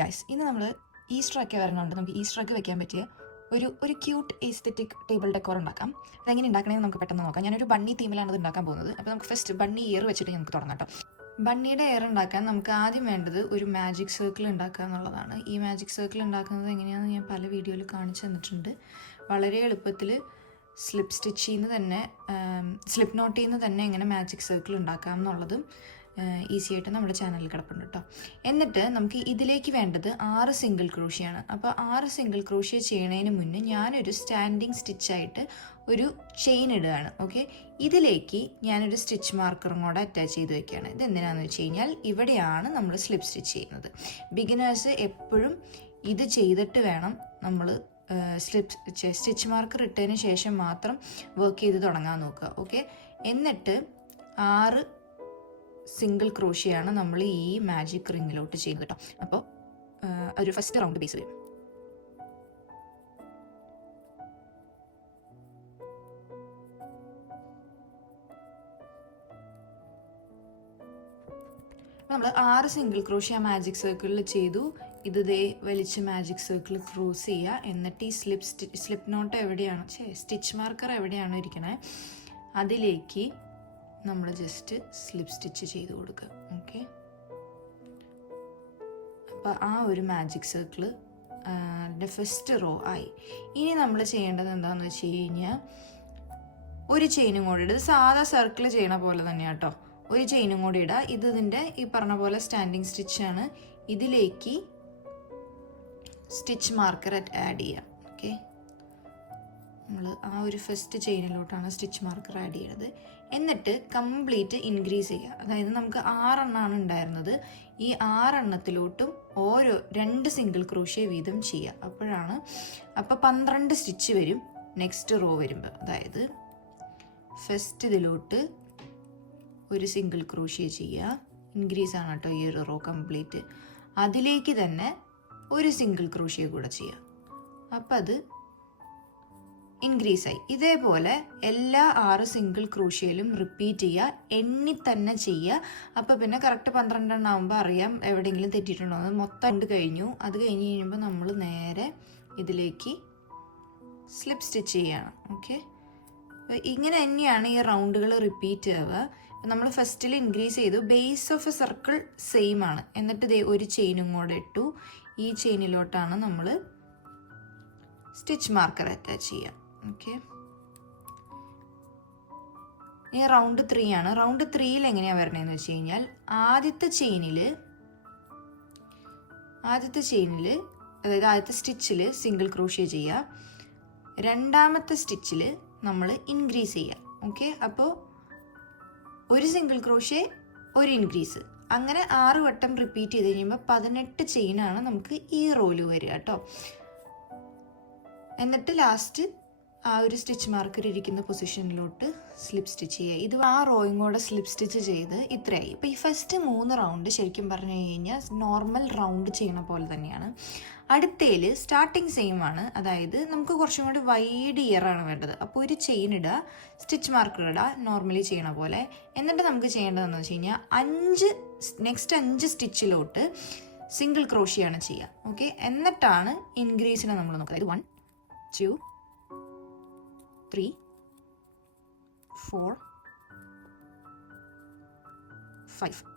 Guys, ഇന്ന് നമ്മൾ Easter ഒക്കെ വരണുണ്ട്. നമുക്ക് ഈസ്റ്റർ ഒക്കെ വെക്കാൻ പറ്റിയ ഒരു ക്യൂട്ട് എസ്തെറ്റിക് ടേബിൾ ഡെക്കോർ ഉണ്ടാക്കാം. അതെങ്ങനെ ഉണ്ടാക്കണമെന്ന് നമുക്ക് പെട്ടെന്ന് നോക്കാം. ഞാനൊരു ബണ്ണി തീമിലാണ് അത് ഉണ്ടാക്കാൻ പോകുന്നത്. അപ്പോൾ നമുക്ക് ഫസ്റ്റ് ബണ്ണി ഇയർ വെച്ചിട്ട് നമുക്ക് തുടങ്ങാം കേട്ടോ. ബണ്ണിയുടെ എയർ ഉണ്ടാക്കാൻ നമുക്ക് ആദ്യം വേണ്ടത് ഒരു മാജിക് സർക്കിൾ ഉണ്ടാക്കുക എന്നുള്ളതാണ്. ഈ മാജിക് സർക്കിൾ ഉണ്ടാക്കുന്നത് എങ്ങനെയാണെന്ന് ഞാൻ പല വീഡിയോയിൽ കാണിച്ചു തന്നിട്ടുണ്ട്. വളരെ എളുപ്പത്തിൽ സ്ലിപ്പ് സ്റ്റിച്ചിൽ നിന്ന് തന്നെ സ്ലിപ്പ് നോട്ടിൽ നിന്ന് തന്നെ എങ്ങനെ മാജിക് സർക്കിൾ ഉണ്ടാക്കാം എന്നുള്ളതും ഈസി ആയിട്ട് നമ്മുടെ ചാനലിൽ കിടപ്പുണ്ട് കേട്ടോ. എന്നിട്ട് നമുക്ക് ഇതിലേക്ക് വേണ്ടത് 6 സിംഗിൾ ക്രോഷിയാണ്. അപ്പോൾ 6 സിംഗിൾ ക്രോഷ്യ ചെയ്യണതിന് മുന്നേ ഞാനൊരു സ്റ്റാൻഡിങ് സ്റ്റിച്ചായിട്ട് ഒരു ചെയിൻ ഇടുകയാണ്. ഓക്കെ, ഇതിലേക്ക് ഞാനൊരു സ്റ്റിച്ച് മാർക്കറും കൂടെ അറ്റാച്ച് ചെയ്ത് വെക്കുകയാണ്. ഇത് എന്തിനാണെന്ന് വെച്ച് കഴിഞ്ഞാൽ ഇവിടെയാണ് നമ്മൾ സ്ലിപ്പ് സ്റ്റിച്ച് ചെയ്യുന്നത്. ബിഗിനേഴ്സ് എപ്പോഴും ഇത് ചെയ്തിട്ട് വേണം നമ്മൾ സ്റ്റിച്ച് മാർക്കർ ഇട്ടതിന് ശേഷം മാത്രം വർക്ക് ചെയ്ത് തുടങ്ങാൻ നോക്കുക. ഓക്കെ, എന്നിട്ട് 6 സിംഗിൾ ക്രോഷിയാണ് നമ്മൾ ഈ മാജിക് റിങ്ങിലോട്ട് ചെയ്യുന്നത് കേട്ടോ. അപ്പോൾ ഒരു ഫസ്റ്റ് റൗണ്ട് ബേസ് വരും. നമ്മൾ 6 സിംഗിൾ ക്രോഷ്യ മാജിക് സർക്കിളിൽ ചെയ്തു. ഇത് ദേ വലിച്ച് മാജിക് സർക്കിൾ ക്രോസ് ചെയ്യുക. എന്നിട്ട് ഈ സ്ലിപ്പ് നോട്ട് എവിടെയാണ്, സ്റ്റിച്ച് മാർക്കർ എവിടെയാണോ ഇരിക്കണേ അതിലേക്ക് നമ്മൾ ജസ്റ്റ് സ്ലിപ്പ് സ്റ്റിച്ച് ചെയ്ത് കൊടുക്കുക. ഓക്കെ, അപ്പോൾ ആ ഒരു മാജിക് സർക്കിള് ഫസ്റ്റ് റോ ആയി. ഇനി നമ്മൾ ചെയ്യേണ്ടത് എന്താണെന്ന് വെച്ച് കഴിഞ്ഞാൽ ഒരു ചെയിനും കൂടി ഇടുക. സാധാ സർക്കിൾ ചെയ്യണ പോലെ തന്നെയാണ് കേട്ടോ. ഒരു ചെയിനും കൂടി ഇടുക. ഇതിൻ്റെ ഈ പറഞ്ഞ പോലെ സ്റ്റാൻഡിങ് സ്റ്റിച്ചാണ്. ഇതിലേക്ക് സ്റ്റിച്ച് മാർക്കർ ആഡ് ചെയ്യാം. ഓക്കെ, നമ്മൾ ആ ഒരു ഫസ്റ്റ് ചെയിനിലോട്ടാണ് സ്റ്റിച്ച് മാർക്കർ ആഡ് ചെയ്യുന്നത്. എന്നിട്ട് കംപ്ലീറ്റ് ഇൻക്രീസ് ചെയ്യുക. അതായത് നമുക്ക് 6 എണ്ണമാണ് ഉണ്ടായിരുന്നത്. ഈ 6 എണ്ണത്തിലോട്ടും ഓരോ 2 സിംഗിൾ ക്രോഷ്യ വീതം ചെയ്യുക. അപ്പോൾ 12 സ്റ്റിച്ച് വരും നെക്സ്റ്റ് റോ വരുമ്പോൾ. അതായത് ഫസ്റ്റ് ഇതിലോട്ട് ഒരു സിംഗിൾ ക്രോഷ്യ ചെയ്യുക. ഇൻക്രീസ് ആണ് കേട്ടോ ഈ ഒരു റോ കംപ്ലീറ്റ്. അതിലേക്ക് തന്നെ ഒരു സിംഗിൾ ക്രോഷ്യ കൂടെ ചെയ്യുക. അപ്പം അത് ഇൻക്രീസ് ആയി. ഇതേപോലെ എല്ലാ 6 സിംഗിൾ ക്രോഷ്യയിലും റിപ്പീറ്റ് ചെയ്യുക. എണ്ണി തന്നെ ചെയ്യുക. അപ്പോൾ പിന്നെ കറക്റ്റ് 12 എണ്ണം ആകുമ്പോൾ അറിയാം എവിടെയെങ്കിലും തെറ്റിയിട്ടുണ്ടോ എന്ന്. മൊത്തം ഉണ്ട് കഴിഞ്ഞു. അത് കഴിഞ്ഞ് കഴിയുമ്പോൾ നമ്മൾ നേരെ ഇതിലേക്ക് സ്ലിപ്പ് സ്റ്റിച്ച് ചെയ്യുകയാണ്. ഓക്കെ, ഇങ്ങനെ തന്നെയാണ് ഈ റൗണ്ടുകൾ റിപ്പീറ്റ് ആവുക. നമ്മൾ ഫസ്റ്റിൽ ഇൻക്രീസ് ചെയ്തു. Base of A circle same ആണ്. എന്നിട്ട് ഒരു ചെയിനും കൂടെ ഇട്ടു. ഈ ചെയിനിലോട്ടാണ് നമ്മൾ സ്റ്റിച്ച് മാർക്കർ അറ്റാച്ച് ചെയ്യുക. ഓക്കെ, ഇനി റൗണ്ട് 3 ആണ്. റൗണ്ട് 3യിൽ എങ്ങനെയാണ് വരണതെന്ന് വെച്ച് കഴിഞ്ഞാൽ ആദ്യത്തെ ചെയിനിൽ അതായത് ആദ്യത്തെ സ്റ്റിച്ചിൽ സിംഗിൾ ക്രോഷ്യ ചെയ്യുക. രണ്ടാമത്തെ സ്റ്റിച്ചിൽ നമ്മൾ ഇൻക്രീസ് ചെയ്യുക. ഓക്കെ, അപ്പോൾ ഒരു സിംഗിൾ ക്രോഷ്യ ഒരു ഇൻക്രീസ്, അങ്ങനെ 6 വട്ടം റിപ്പീറ്റ് ചെയ്ത് കഴിയുമ്പോൾ 18 ചെയിനാണ് നമുക്ക് ഈ റോല് വരിക കേട്ടോ. എന്നിട്ട് ലാസ്റ്റ് ആ ഒരു സ്റ്റിച്ച് മാർക്കർ ഇരിക്കുന്ന പൊസിഷനിലോട്ട് സ്ലിപ്പ് സ്റ്റിച്ച് ചെയ്യുക. ഇത് ആ റോയും കൂടെ സ്ലിപ്പ് സ്റ്റിച്ച് ചെയ്ത് ഇത്രയായി. ഇപ്പോൾ ഈ ഫസ്റ്റ് 3 റൗണ്ട് ശരിക്കും പറഞ്ഞു കഴിഞ്ഞാൽ നോർമൽ റൗണ്ട് ചെയ്യണ പോലെ തന്നെയാണ്. അടുത്തതിൽ സ്റ്റാർട്ടിങ് സെയിം ആണ്. അതായത് നമുക്ക് കുറച്ചും കൂടി വൈഡ് ഇയറാണ് വേണ്ടത്. അപ്പോൾ ഒരു ചെയിൻ ഇടുക, സ്റ്റിച്ച് മാർക്കർ ഇടുക, നോർമലി ചെയ്യണ പോലെ. എന്നിട്ട് നമുക്ക് ചെയ്യേണ്ടതെന്ന് വെച്ച് കഴിഞ്ഞാൽ നെക്സ്റ്റ് 5 സ്റ്റിച്ചിലോട്ട് സിംഗിൾ ക്രോഷ്യാണ് ചെയ്യുക. ഓക്കെ, എന്നിട്ടാണ് ഇൻക്രീസിനെ നമ്മൾ നോക്കുക. അതായത് 1 2 3 4 5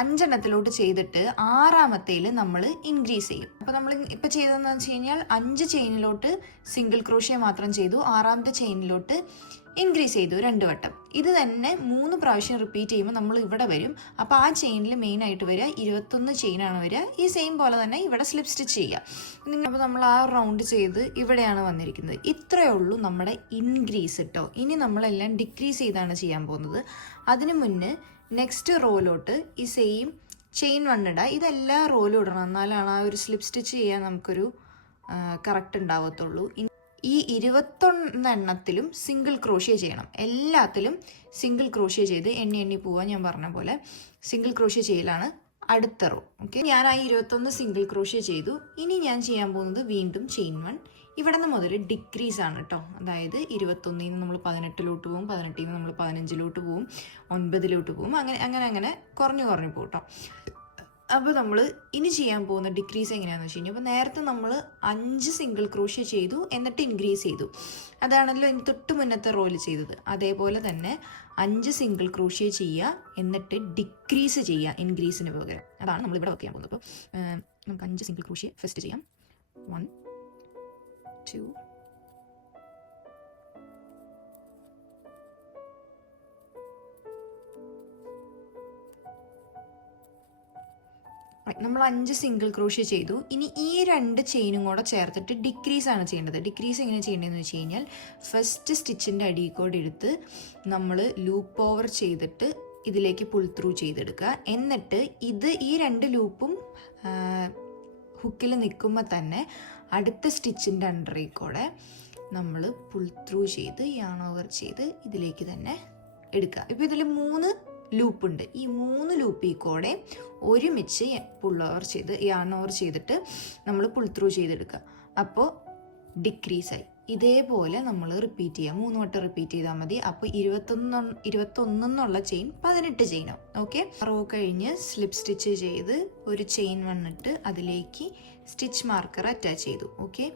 5 ചെയ്തിട്ട് 6ാമത്തേൽ നമ്മൾ ഇൻക്രീസ് ചെയ്യും. അപ്പോൾ നമ്മൾ ഇപ്പോൾ ചെയ്തതെന്ന് വെച്ച് കഴിഞ്ഞാൽ 5 ചെയിനിലോട്ട് സിംഗിൾ ക്രോഷ്യ മാത്രം ചെയ്തു. 6ാമത്തെ ചെയിനിലോട്ട് ഇൻക്രീസ് ചെയ്തു 2 വട്ടം. ഇത് തന്നെ 3 പ്രാവശ്യം റിപ്പീറ്റ് ചെയ്യുമ്പോൾ നമ്മൾ ഇവിടെ വരും. അപ്പോൾ ആ ചെയിനിൽ മെയിൻ ആയിട്ട് വരിക 21 ചെയിനാണ് വരിക. ഈ സെയിം പോലെ തന്നെ ഇവിടെ സ്ലിപ്പ് സ്റ്റിച്ച് ചെയ്യുക. അപ്പോൾ നമ്മൾ ആ റൗണ്ട് ചെയ്ത് ഇവിടെയാണ് വന്നിരിക്കുന്നത്. ഇത്രയേ ഉള്ളൂ നമ്മുടെ ഇൻക്രീസ് കേട്ടോ. ഇനി നമ്മളെല്ലാം ഡിക്രീസ് ചെയ്താണ് ചെയ്യാൻ പോകുന്നത്. അതിന് മുന്നേ നെക്സ്റ്റ് റോയിലോട്ട് ഈ സെയിം ചെയിൻ 1 ഇടുക. ഇതെല്ലാ റോയിലും ഇടണം, എന്നാലാണ് ആ ഒരു സ്ലിപ്പ് സ്റ്റിച്ച് ചെയ്യാൻ നമുക്കൊരു കറക്റ്റ് ഉണ്ടാവത്തുള്ളൂ. ഈ 21 എണ്ണത്തിലും സിംഗിൾ ക്രോഷ്യ ചെയ്യണം. എല്ലാത്തിലും സിംഗിൾ ക്രോഷ്യ ചെയ്ത് എണ്ണി പോവാൻ ഞാൻ പറഞ്ഞ പോലെ സിംഗിൾ ക്രോഷ്യ ചെയ്യലാണ് അടുത്ത റോ. ഓക്കെ, ഞാൻ ആ 21 സിംഗിൾ ക്രോഷ്യ ചെയ്തു. ഇനി ഞാൻ ചെയ്യാൻ പോകുന്നത് വീണ്ടും ചെയിൻ 1. ഇവിടെ നിന്ന് മുതൽ ഡിക്രീസ് ആണ് കേട്ടോ. അതായത് 21ൽ നിന്ന് നമ്മൾ 18ലോട്ട് പോകും, 18ൽ നിന്ന് നമ്മൾ 15ലോട്ട് പോകും, 9ലോട്ട് പോകും, അങ്ങനെ കുറഞ്ഞു പോകും കേട്ടോ. അപ്പോൾ നമ്മൾ ഇനി ചെയ്യാൻ പോകുന്ന ഡിക്രീസ് എങ്ങനെയാണെന്ന് വെച്ച് കഴിഞ്ഞാൽ, അപ്പോൾ നേരത്തെ നമ്മൾ 5 സിംഗിൾ ക്രോഷ്യ ചെയ്തു എന്നിട്ട് ഇൻക്രീസ് ചെയ്തു. അതാണല്ലോ ഇനി തൊട്ട് മുന്നത്തെ റോയിൽ ചെയ്തത്. അതേപോലെ തന്നെ 5 സിംഗിൾ ക്രോഷ്യ ചെയ്യുക എന്നിട്ട് ഡിക്രീസ് ചെയ്യുക ഇൻക്രീസിന് പകരം. അതാണ് നമ്മളിവിടെ വർക്ക് ചെയ്യാൻ പോകുന്നത്. അപ്പോൾ നമുക്ക് 5 സിംഗിൾ ക്രോഷ്യ ഫസ്റ്റ് ചെയ്യാം. 1 2 നമ്മൾ 5 സിംഗിൾ ക്രോഷ്യ ചെയ്തു. ഇനി ഈ 2 ചെയിനും കൂടെ ചേർത്തിട്ട് ഡിക്രീസ് ആണ് ചെയ്യേണ്ടത്. ഡിക്രീസ് എങ്ങനെ ചെയ്യേണ്ടതെന്ന് വെച്ച് കഴിഞ്ഞാൽ, ഫസ്റ്റ് സ്റ്റിച്ചിൻ്റെ അടിയിൽ കൂടെ എടുത്ത് നമ്മൾ ലൂപ്പ് ഓവർ ചെയ്തിട്ട് ഇതിലേക്ക് പുൾ ത്രൂ ചെയ്തെടുക്കുക. എന്നിട്ട് ഈ 2 ലൂപ്പും ഹുക്കിൽ നിൽക്കുമ്പോൾ തന്നെ അടുത്ത സ്റ്റിച്ചിൻ്റെ അണ്ടറിൽ കൂടെ നമ്മൾ പുൾ ത്രൂ ചെയ്ത് യാൺ ഓവർ ചെയ്ത് ഇതിലേക്ക് തന്നെ എടുക്കുക. ഇപ്പോൾ ഇതിൽ 3 ലൂപ്പുണ്ട്. ഈ 3 ലൂപ്പിൽ കൂടെ ഒരുമിച്ച് പുൾ ഓവർ ചെയ്ത് യാൺ ഓവർ ചെയ്തിട്ട് നമ്മൾ പുൾ ത്രൂ ചെയ്തെടുക്കുക. അപ്പോൾ ഡിക്രീസായി. ഇതേപോലെ നമ്മൾ റിപ്പീറ്റ് ചെയ്യുക. 3 വട്ടം റിപ്പീറ്റ് ചെയ്താൽ മതി. അപ്പോൾ 21 എന്നുള്ള ചെയിൻ 18 ചെയിനാവും. ഓക്കെ, റോ കഴിഞ്ഞ് സ്ലിപ്പ് സ്റ്റിച്ച് ചെയ്ത് ഒരു ചെയിൻ വന്നിട്ട് അതിലേക്ക് സ്റ്റിച്ച് മാർക്കർ അറ്റാച്ച് ചെയ്തു. ഓക്കെ,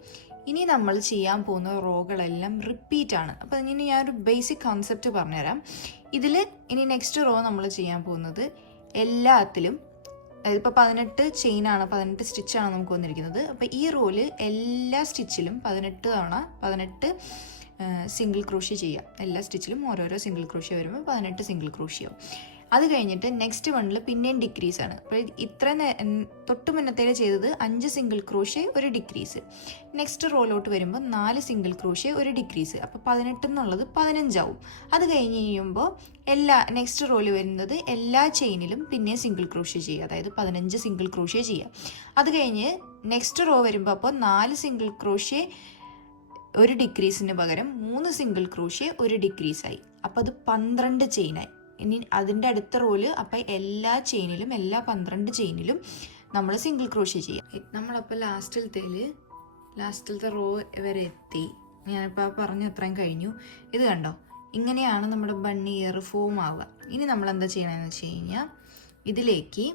ഇനി നമ്മൾ ചെയ്യാൻ പോകുന്ന റോകളെല്ലാം റിപ്പീറ്റ് ആണ്. അപ്പോൾ ഇനി ഞാനൊരു ബേസിക് കോൺസെപ്റ്റ് പറഞ്ഞുതരാം. ഇതിൽ ഇനി നെക്സ്റ്റ് റോ നമ്മൾ ചെയ്യാൻ പോകുന്നത് എല്ലാത്തിലും, ഇപ്പോൾ 18 ചെയിനാണ്, 18 സ്റ്റിച്ചാണ് നമുക്ക് വന്നിരിക്കുന്നത്. അപ്പോൾ ഈ റോയിൽ എല്ലാ സ്റ്റിച്ചിലും 18 തവണ 18 സിംഗിൾ ക്രോഷ്യ ചെയ്യാം. എല്ലാ സ്റ്റിച്ചിലും ഓരോരോ സിംഗിൾ ക്രോഷ്യ വരുമ്പോൾ 18 സിംഗിൾ ക്രോഷ്യ ആവും. അത് കഴിഞ്ഞിട്ട് നെക്സ്റ്റ് വണ്ണിൽ പിന്നെയും ഡിക്രീസ് ആണ്. അപ്പോൾ ഇത്ര തൊട്ട് മുന്നത്തേൽ ചെയ്തത് 5 സിംഗിൾ ക്രോഷ്യ ഒരു ഡിക്രീസ്. നെക്സ്റ്റ് റോയിലോട്ട് വരുമ്പോൾ 4 സിംഗിൾ ക്രോഷ്യ ഒരു ഡിക്രീസ്. അപ്പോൾ 18 എന്നുള്ളത് 15 ആവും. അത് കഴിഞ്ഞ് കഴിയുമ്പോൾ നെക്സ്റ്റ് റോയിൽ വരുന്നത് എല്ലാ ചെയിനിലും പിന്നെ സിംഗിൾ ക്രോഷ്യ ചെയ്യുക, അതായത് 15 സിംഗിൾ ക്രോഷ്യ ചെയ്യുക. അത് കഴിഞ്ഞ് നെക്സ്റ്റ് റോ വരുമ്പോൾ അപ്പോൾ 4 സിംഗിൾ ക്രോഷ്യ ഒരു ഡിക്രീസിന് പകരം 3 സിംഗിൾ ക്രോഷ്യ ഒരു ഡിക്രീസായി. അപ്പോൾ അത് 12 ചെയിനായി. ഇനി അതിൻ്റെ അടുത്ത റോല് അപ്പം എല്ലാ ചെയിനിലും എല്ലാ 12 ചെയിനിലും നമ്മൾ സിംഗിൾ ക്രോഷ്യ ചെയ്യാം. നമ്മളപ്പോൾ ലാസ്റ്റിലത്തെ റോ വരെ എത്തി. ഞാനിപ്പോൾ പറഞ്ഞ അത്രയും കഴിഞ്ഞു. ഇത് കണ്ടോ, ഇങ്ങനെയാണ് നമ്മുടെ ബണ്ണി ഇയർ ഫോം ആവുക. ഇനി നമ്മൾ എന്താ ചെയ്യണമെന്ന് വെച്ച് കഴിഞ്ഞാൽ, ഇതിലേക്ക്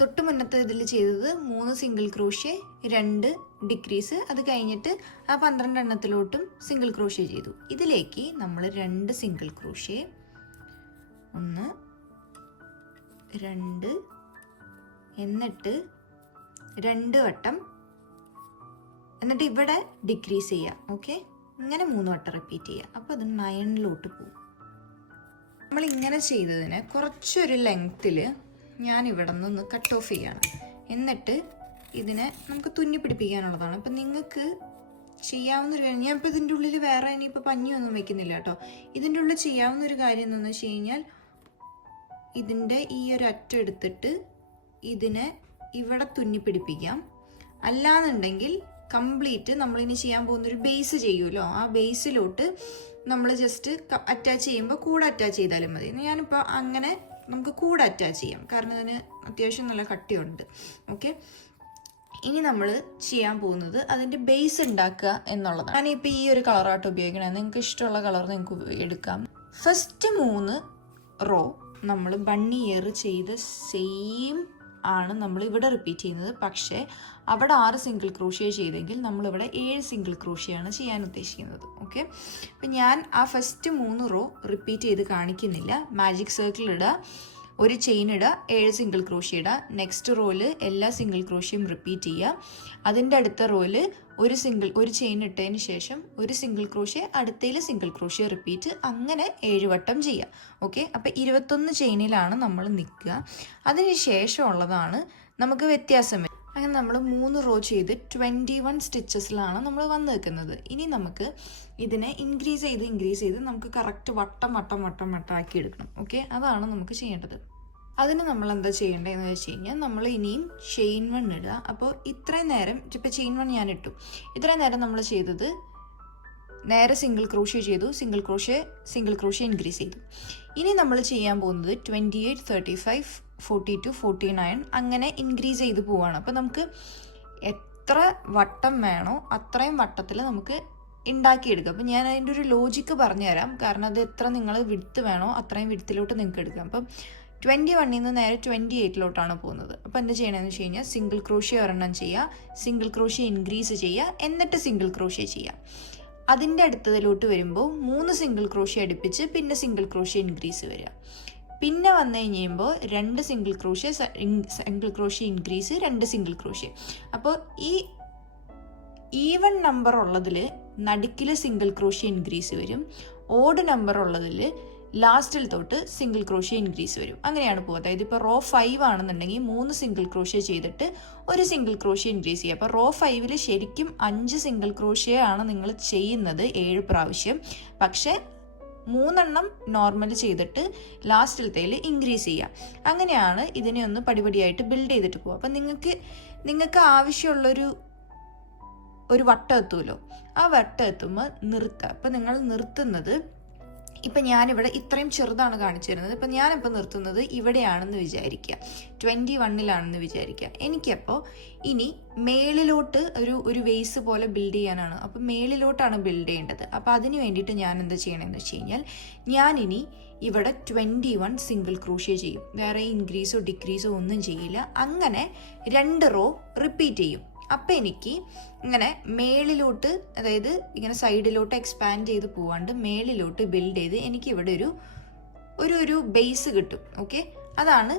തൊട്ട് മുന്നത്തെ ഇതിൽ ചെയ്തത് 3 സിംഗിൾ ക്രോഷ്യ 2 ഡിക്രീസ്. അത് കഴിഞ്ഞിട്ട് ആ 12 എണ്ണത്തിലോട്ടും സിംഗിൾ ക്രോഷ്യ ചെയ്തു. ഇതിലേക്ക് നമ്മൾ 2 സിംഗിൾ ക്രോഷ്യ 1 2 എന്നിട്ട് 2 വട്ടം, എന്നിട്ട് ഇവിടെ ഡിക്രീസ് ചെയ്യുക. ഓക്കെ, ഇങ്ങനെ 3 വട്ടം റിപ്പീറ്റ് ചെയ്യുക. അപ്പോൾ അത് 9ലോട്ട് പോകും. നമ്മളിങ്ങനെ ചെയ്തതിന് കുറച്ചൊരു ലെങ്ത്തിൽ ഞാൻ ഇവിടെ നിന്ന് കട്ട് ഓഫ് ചെയ്യാണ്. എന്നിട്ട് ഇതിനെ നമുക്ക് തുന്നി പിടിപ്പിക്കാനുള്ളതാണ്. അപ്പം നിങ്ങൾക്ക് ചെയ്യാവുന്നൊരു കാര്യം, ഞാൻ ഇപ്പോൾ ഇതിൻ്റെ ഉള്ളിൽ വേറെ ഇനിയിപ്പോൾ പഞ്ഞിയൊന്നും വെക്കുന്നില്ല കേട്ടോ. ഇതിൻ്റെ ഉള്ളിൽ ചെയ്യാവുന്നൊരു കാര്യം എന്താണെന്ന് വെച്ച് കഴിഞ്ഞാൽ, ഇതിൻ്റെ ഈ ഒരു അറ്റം എടുത്തിട്ട് ഇതിനെ ഇവിടെ തുന്നി പിടിപ്പിക്കാം. അല്ലാന്നുണ്ടെങ്കിൽ കംപ്ലീറ്റ് നമ്മളിനി ചെയ്യാൻ പോകുന്നൊരു ബേസ് ചെയ്യുമല്ലോ, ആ ബേസിലോട്ട് നമ്മൾ ജസ്റ്റ് അറ്റാച്ച് ചെയ്യുമ്പോൾ കൂടെ അറ്റാച്ച് ചെയ്താലും മതി. ഞാനിപ്പോൾ അങ്ങനെ നമുക്ക് കൂടെ അറ്റാച്ച് ചെയ്യാം, കാരണം അതിന് അത്യാവശ്യം നല്ല കട്ടിയുണ്ട്. ഓക്കെ, ഇനി നമ്മൾ ചെയ്യാൻ പോകുന്നത് അതിൻ്റെ ബേസ് ഉണ്ടാക്കുക എന്നുള്ളതാണ്. ഞാനിപ്പോൾ ഈ ഒരു കളറായിട്ട് ഉപയോഗിക്കണേ, നിങ്ങൾക്ക് ഇഷ്ടമുള്ള കളർ നിങ്ങൾക്ക് എടുക്കാം. ഫസ്റ്റ് 3 റോ നമ്മൾ ബണ്ണി ഇയർ ചെയ്ത സെയിം ആണ് നമ്മൾ ഇവിടെ റിപ്പീറ്റ് ചെയ്യുന്നത്. പക്ഷേ അവിടെ 6 സിംഗിൾ ക്രോഷ്യ ചെയ്തെങ്കിൽ നമ്മളിവിടെ 7 സിംഗിൾ ക്രോഷ്യയാണ് ചെയ്യാൻ ഉദ്ദേശിക്കുന്നത്. ഓക്കെ, അപ്പം ഞാൻ ആ ഫസ്റ്റ് 3 റോ റിപ്പീറ്റ് ചെയ്ത് കാണിക്കുന്നില്ല. മാജിക് സർക്കിൾ ഇടുക, ഒരു ചെയിൻ ഇടുക, 7 സിംഗിൾ ക്രോഷ്യ ഇടുക. നെക്സ്റ്റ് റോയില് എല്ലാ സിംഗിൾ ക്രോഷ്യയും റിപ്പീറ്റ് ചെയ്യുക. അതിൻ്റെ അടുത്ത റോയില് ഒരു ചെയിൻ ഇട്ടതിന് ശേഷം ഒരു സിംഗിൾ ക്രോഷ്യ, അടുത്തതിൽ സിംഗിൾ ക്രോഷ്യ റിപ്പീറ്റ്, അങ്ങനെ 7 വട്ടം ചെയ്യുക. ഓക്കെ, അപ്പം 21 ചെയിനിലാണ് നമ്മൾ നിൽക്കുക. അതിന് ശേഷമുള്ളതാണ് നമുക്ക് വ്യത്യാസം. അങ്ങനെ നമ്മൾ 3 റോ ചെയ്ത് 21 സ്റ്റിച്ചസിലാണ് നമ്മൾ വന്ന് നിൽക്കുന്നത്. ഇനി നമുക്ക് ഇതിനെ ഇൻക്രീസ് ചെയ്ത് നമുക്ക് കറക്റ്റ് വട്ടമാക്കി എടുക്കണം. ഓക്കെ, അതാണ് നമുക്ക് ചെയ്യേണ്ടത്. അതിന് നമ്മൾ എന്താ ചെയ്യേണ്ടതെന്ന് വെച്ച് കഴിഞ്ഞാൽ, നമ്മൾ ഇനിയും ചെയിൻ 1 ഇടുക. അപ്പോൾ ഇത്രയും നേരം ഇപ്പോൾ ചെയിൻ 1 ഞാൻ ഇട്ടു. ഇത്രയും നേരം നമ്മൾ ചെയ്തത് നേരെ സിംഗിൾ ക്രോഷ്യ ചെയ്തു, സിംഗിൾ ക്രോഷ്യ ഇൻക്രീസ് ചെയ്തു. ഇനി നമ്മൾ ചെയ്യാൻ പോകുന്നത് 28, 35, 42, 49 അങ്ങനെ ഇൻക്രീസ് ചെയ്ത് പോവുകയാണ്. അപ്പോൾ നമുക്ക് എത്ര വട്ടം വേണോ അത്രയും വട്ടത്തിൽ നമുക്ക് ഉണ്ടാക്കിയെടുക്കാം. അപ്പം ഞാൻ അതിൻ്റെ ഒരു ലോജിക്ക് പറഞ്ഞു തരാം, കാരണം അത് എത്ര നിങ്ങൾ വിഡ്ത്ത് വേണോ അത്രയും വിഡ്ത്തിലോട്ട് നിങ്ങൾക്ക് എടുക്കാം. അപ്പം 21 നിന്ന് നേരെ 28 പോകുന്നത്. അപ്പോൾ എന്ത് ചെയ്യണമെന്ന് വെച്ച് കഴിഞ്ഞാൽ സിംഗിൾ ക്രോഷ്യ ഒരെണ്ണം ചെയ്യുക, സിംഗിൾ ക്രോഷ്യ ഇൻക്രീസ് ചെയ്യുക, എന്നിട്ട് സിംഗിൾ ക്രോഷ്യ ചെയ്യുക. അതിൻ്റെ അടുത്തതിലോട്ട് വരുമ്പോൾ 3 സിംഗിൾ ക്രോഷ്യ അടുപ്പിച്ച് പിന്നെ സിംഗിൾ ക്രോഷ്യ ഇൻക്രീസ് വരിക. പിന്നെ വന്നു കഴിയുമ്പോൾ 2 single crochet increase, 2 single crochet. അപ്പോൾ ഈ ഈവൺ നമ്പർ ഉള്ളതിൽ നടുക്കിൽ സിംഗിൾ ക്രോഷ്യ ഇൻക്രീസ് വരും, ഓഡ് നമ്പർ ഉള്ളതിൽ ലാസ്റ്റിൽ തൊട്ട് സിംഗിൾ ക്രോഷ്യ ഇൻക്രീസ് വരും. അങ്ങനെയാണ് പോകുക. അതായത് ഇപ്പോൾ റോ 5 ആണെന്നുണ്ടെങ്കിൽ 3 സിംഗിൾ ക്രോഷ്യ ചെയ്തിട്ട് 1 സിംഗിൾ ക്രോഷ്യ ഇൻക്രീസ് ചെയ്യുക. അപ്പോൾ റോ 5ൽ ശരിക്കും 5 സിംഗിൾ ക്രോഷ്യ ആണ് നിങ്ങൾ ചെയ്യുന്നത് 7 പ്രാവശ്യം. പക്ഷേ 3 നോർമൽ ചെയ്തിട്ട് ലാസ്റ്റിലത്തേൽ ഇൻക്രീസ് ചെയ്യുക. അങ്ങനെയാണ് ഇതിനെ ഒന്ന് പടിപടിയായിട്ട് ബിൽഡ് ചെയ്തിട്ട് പോകുക. അപ്പം നിങ്ങൾക്ക് ആവശ്യമുള്ളൊരു വട്ടം എത്തുമല്ലോ, ആ വട്ടം എത്തുമ്പോൾ നിർത്തുക. അപ്പം നിങ്ങൾ നിർത്തുന്നത്, ഇപ്പം ഞാനിവിടെ ഇത്രയും ചെറുതാണ് കാണിച്ചു തരുന്നത്, ഇപ്പം ഞാനിപ്പോൾ നിർത്തുന്നത് ഇവിടെയാണെന്ന് വിചാരിക്കുക, 21 വിചാരിക്കുക. എനിക്കപ്പോൾ ഇനി മേളിലോട്ട് ഒരു വേസ് പോലെ ബിൽഡ് ചെയ്യാനാണ്. അപ്പം മേളിലോട്ടാണ് ബിൽഡ് ചെയ്യേണ്ടത്. അപ്പോൾ അതിന് വേണ്ടിയിട്ട് ഞാൻ എന്താ ചെയ്യണമെന്ന് വെച്ച് കഴിഞ്ഞാൽ ഞാനിനി ഇവിടെ 21 സിംഗിൾ ക്രോഷ്യ ചെയ്യും. വേറെ ഇൻക്രീസോ ഡിക്രീസോ ഒന്നും ചെയ്യില്ല. അങ്ങനെ 2 റോ റിപ്പീറ്റ് ചെയ്യും. അപ്പം എനിക്ക് ഇങ്ങനെ മേളിലോട്ട്, അതായത് ഇങ്ങനെ സൈഡിലോട്ട് എക്സ്പാൻഡ് ചെയ്ത് പോവാണ്ട് മേളിലോട്ട് ബിൽഡ് ചെയ്ത് എനിക്കിവിടെ ഒരു ബേസ് കിട്ടും. ഓക്കെ, അതാണ്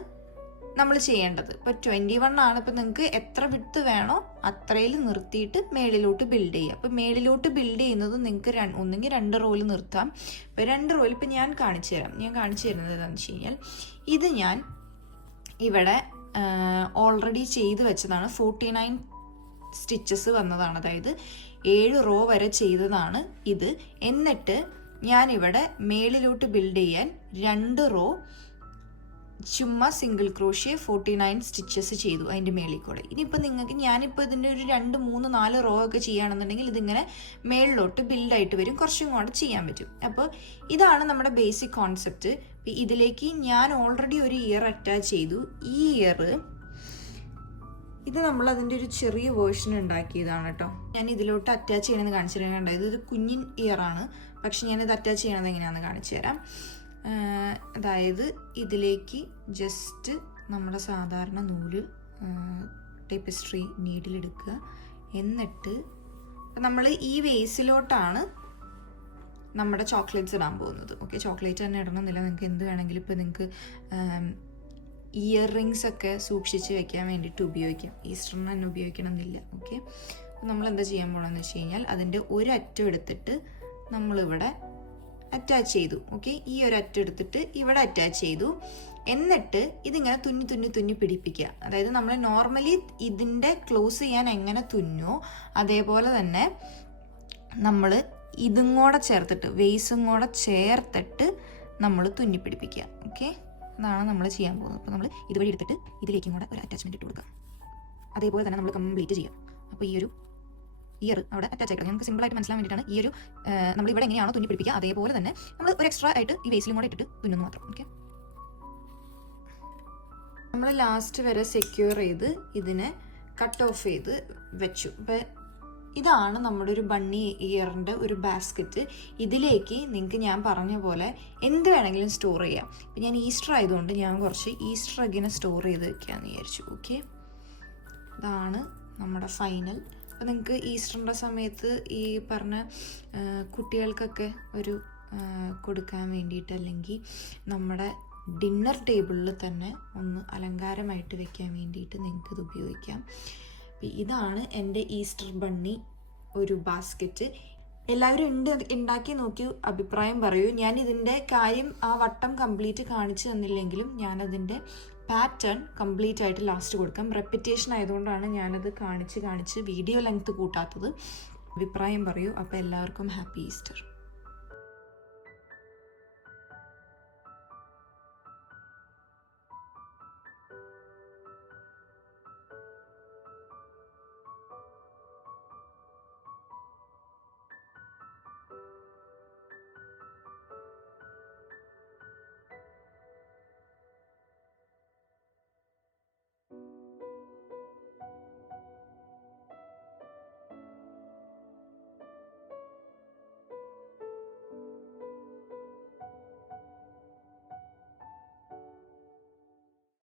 നമ്മൾ ചെയ്യേണ്ടത്. ഇപ്പോൾ 21 ആണ്. ഇപ്പം നിങ്ങൾക്ക് എത്ര വിട്ട് വേണോ അത്രയിൽ നിർത്തിയിട്ട് മേളിലോട്ട് ബിൽഡ് ചെയ്യുക. അപ്പം മേളിലോട്ട് ബിൽഡ് ചെയ്യുന്നത് നിങ്ങൾക്ക് ഒന്നെങ്കിൽ 2 റോയിൽ നിർത്താം. ഇപ്പോൾ 2 റോയിൽ ഇപ്പം ഞാൻ കാണിച്ചു തരുന്നത് എന്താണെന്ന് വെച്ച് കഴിഞ്ഞാൽ, ഇത് ഞാൻ ഇവിടെ ഓൾറെഡി ചെയ്ത് വെച്ചതാണ്. 49 സ്റ്റിച്ചസ് വന്നതാണ്, അതായത് 7 റോ വരെ ചെയ്തതാണ് ഇത്. എന്നിട്ട് ഞാനിവിടെ മേളിലോട്ട് ബിൽഡ് ചെയ്യാൻ 2 റോ ചുമ്മാ സിംഗിൾ ക്രോഷ്യ 49 സ്റ്റിച്ചസ് ചെയ്തു അതിൻ്റെ മേളിൽ കൂടെ. ഇനിയിപ്പോൾ നിങ്ങൾക്ക്, ഞാനിപ്പോൾ ഇതിൻ്റെ ഒരു 2, 3, 4 റോ ഒക്കെ ചെയ്യുകയാണെന്നുണ്ടെങ്കിൽ ഇതിങ്ങനെ മേളിലോട്ട് ബിൽഡായിട്ട് വരും, കുറച്ചും കൂടെ ചെയ്യാൻ പറ്റും. അപ്പോൾ ഇതാണ് നമ്മുടെ ബേസിക് കോൺസെപ്റ്റ്. ഇതിലേക്ക് ഞാൻ ഓൾറെഡി ഒരു ഇയർ അറ്റാച്ച് ചെയ്തു. ഈ ഇയർ ഇത് നമ്മൾ അതിൻ്റെ ഒരു ചെറിയ വേർഷൻ ഉണ്ടാക്കിയതാണ് കേട്ടോ. ഞാൻ ഇതിലോട്ട് അറ്റാച്ച് ചെയ്യണമെന്ന് കാണിച്ചു തരാൻ കണ്ടത്. ഇത് കുഞ്ഞിൻ ഇയറാണ്, പക്ഷെ ഞാനിത് അറ്റാച്ച് ചെയ്യണത് എങ്ങനെയാണെന്ന് കാണിച്ചു തരാം. അതായത് ഇതിലേക്ക് ജസ്റ്റ് നമ്മുടെ സാധാരണ നൂല് ടേപ്പിസ്ട്രി നീഡിലെടുക്കുക. എന്നിട്ട് നമ്മൾ ഈ വേസിലോട്ടാണ് നമ്മുടെ ചോക്ലേറ്റ്സ് ഇടാൻ പോകുന്നത്. ഓക്കെ, ചോക്ലേറ്റ് തന്നെ ഇടണമെന്നില്ല, നിങ്ങൾക്ക് എന്ത് വേണമെങ്കിലും. ഇപ്പോൾ നിങ്ങൾക്ക് ഇയർ റിങ്സ് ഒക്കെ സൂക്ഷിച്ച് വെക്കാൻ വേണ്ടിയിട്ട് ഉപയോഗിക്കാം. ഈസ്റ്ററിന് തന്നെ ഉപയോഗിക്കണം എന്നില്ല. ഓക്കെ, അപ്പോൾ നമ്മൾ എന്താ ചെയ്യാൻ പോകണമെന്ന് വെച്ച് കഴിഞ്ഞാൽ അതിൻ്റെ ഒരറ്റം എടുത്തിട്ട് നമ്മളിവിടെ അറ്റാച്ച് ചെയ്തു. ഓക്കെ, ഈ ഒരു അറ്റം എടുത്തിട്ട് ഇവിടെ അറ്റാച്ച് ചെയ്തു. എന്നിട്ട് ഇതിങ്ങനെ തുന്നി പിടിപ്പിക്കുക. അതായത് നമ്മൾ നോർമലി ഇതിൻ്റെ ക്ലോസ് ചെയ്യാൻ എങ്ങനെ തുന്നോ അതേപോലെ തന്നെ നമ്മൾ ഇതും കൂടെ ചേർത്തിട്ട്, വേസും കൂടെ ചേർത്തിട്ട് നമ്മൾ തുന്നി പിടിപ്പിക്കുക. ഓക്കെ, അതാണ് നമ്മൾ ചെയ്യാൻ പോകുന്നത്. അപ്പോൾ നമ്മൾ ഇതുവഴി എടുത്തിട്ട് ഇതിലേക്കും കൂടെ ഒരു അറ്റാച്ച്മെൻറ്റ് ഇട്ട് കൊടുക്കുക. അതേപോലെ തന്നെ നമ്മൾ കംപ്ലീറ്റ് ചെയ്യാം. അപ്പോൾ ഈ ഒരു ഇയർ അവിടെ അറ്റാച്ച് ആയിട്ട് നമുക്ക് സിമ്പിളായിട്ട് മനസ്സിലാൻ വേണ്ടിയിട്ടാണ് ഈ ഒരു നമ്മൾ ഇവിടെ എങ്ങനെയാണോ തുന്നി പിടിപ്പിക്കുക അതേപോലെ തന്നെ നമ്മൾ ഒരു എക്സ്ട്രാ ആയിട്ട് ഈ വേസിലും കൂടെ ഇട്ടിട്ട് തുന്നുന്നു മാത്രം. ഓക്കെ, നമ്മൾ ലാസ്റ്റ് വരെ സെക്യൂർ ചെയ്ത് ഇതിനെ കട്ട് ഓഫ് ചെയ്ത് വെച്ചു. അപ്പോൾ ഇതാണ് നമ്മുടെ ഒരു ബണ്ണി ഇയറിൻ്റെ ഒരു ബാസ്ക്കറ്റ്. ഇതിലേക്ക് നിങ്ങൾക്ക് ഞാൻ പറഞ്ഞ പോലെ എന്ത് വേണമെങ്കിലും സ്റ്റോർ ചെയ്യാം. ഇപ്പം ഞാൻ ഈസ്റ്റർ ആയതുകൊണ്ട് ഞാൻ കുറച്ച് ഈസ്റ്റർ എഗ്ഗിനെ സ്റ്റോർ ചെയ്ത് വെക്കാമെന്ന് വിചാരിച്ചു. ഓക്കെ, ഇതാണ് നമ്മുടെ ഫൈനൽ. അപ്പോൾ നിങ്ങൾക്ക് ഈസ്റ്ററിൻ്റെ സമയത്ത് ഈ പറഞ്ഞ കുട്ടികൾക്കൊക്കെ ഒരു കൊടുക്കാൻ വേണ്ടിയിട്ട്, അല്ലെങ്കിൽ നമ്മുടെ ഡിന്നർ ടേബിളിൽ തന്നെ ഒന്ന് അലങ്കാരമായിട്ട് വെക്കാൻ വേണ്ടിയിട്ട് നിങ്ങൾക്കിത് ഉപയോഗിക്കാം. ഇതാണ് എൻ്റെ ഈസ്റ്റർ ബണ്ണി ഒരു ബാസ്ക്കറ്റ്. എല്ലാവരും ഉണ്ടാക്കി നോക്കി അഭിപ്രായം പറയൂ. ഞാൻ ഇതിൻ്റെ കാര്യം ആ വട്ടം കംപ്ലീറ്റ് കാണിച്ചു തന്നില്ലെങ്കിലും ഞാനതിൻ്റെ പാറ്റേൺ കംപ്ലീറ്റ് ആയിട്ട് ലാസ്റ്റ് കൊടുക്കാം. റെപ്പിറ്റേഷൻ ആയതുകൊണ്ടാണ് ഞാനത് കാണിച്ച് വീഡിയോ ലെങ്ത് കൂട്ടാത്തത്. അഭിപ്രായം പറയൂ. അപ്പോൾ എല്ലാവർക്കും ഹാപ്പി ഈസ്റ്റർ.